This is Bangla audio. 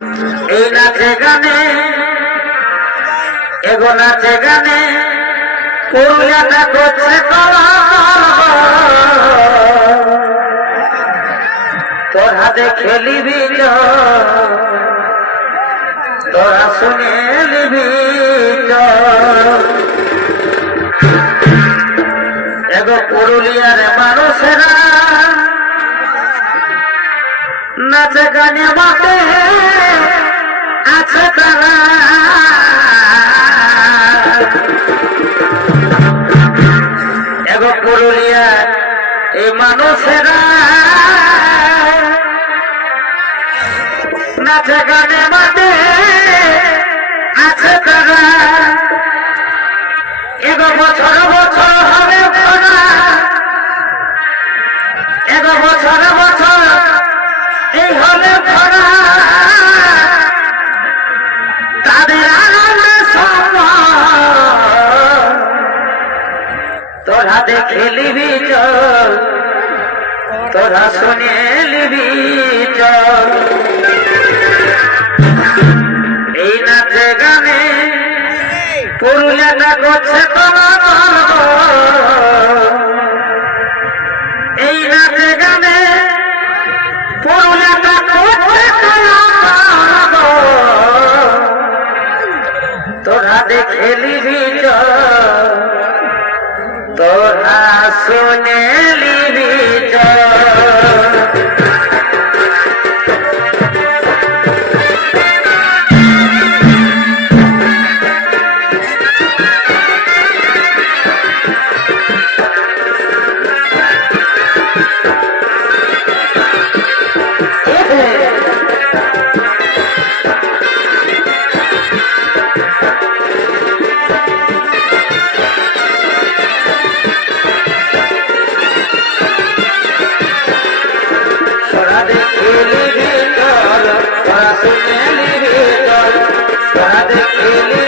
এই নাচে গানে এগো নাচে গানে পুরুলিয়াটা করছে তোর হাতে খেলিবি তোরা শুনে নিবি এগো পুরুলিয়ার মানুষেরা নাচে গানে মাঠে আছে তারা এগো পুরুলিয়ার এই মানুষেরা নাচে গানে মাঠে আছে তারা এগো বছর বছর হবে খরা এগো বছর বছর এই হবে খরা তাদের আনন্দে তোরা দেখে লিবি চল তোরা শুনে লিবি চল এই নাচে গানে পুরুলিয়াটা করছে তোমার এই নাচে গানে পুরুলিয়াটা করছে তোরা দেখে লিবি তোরা শুনে লিবি তোরা দেখে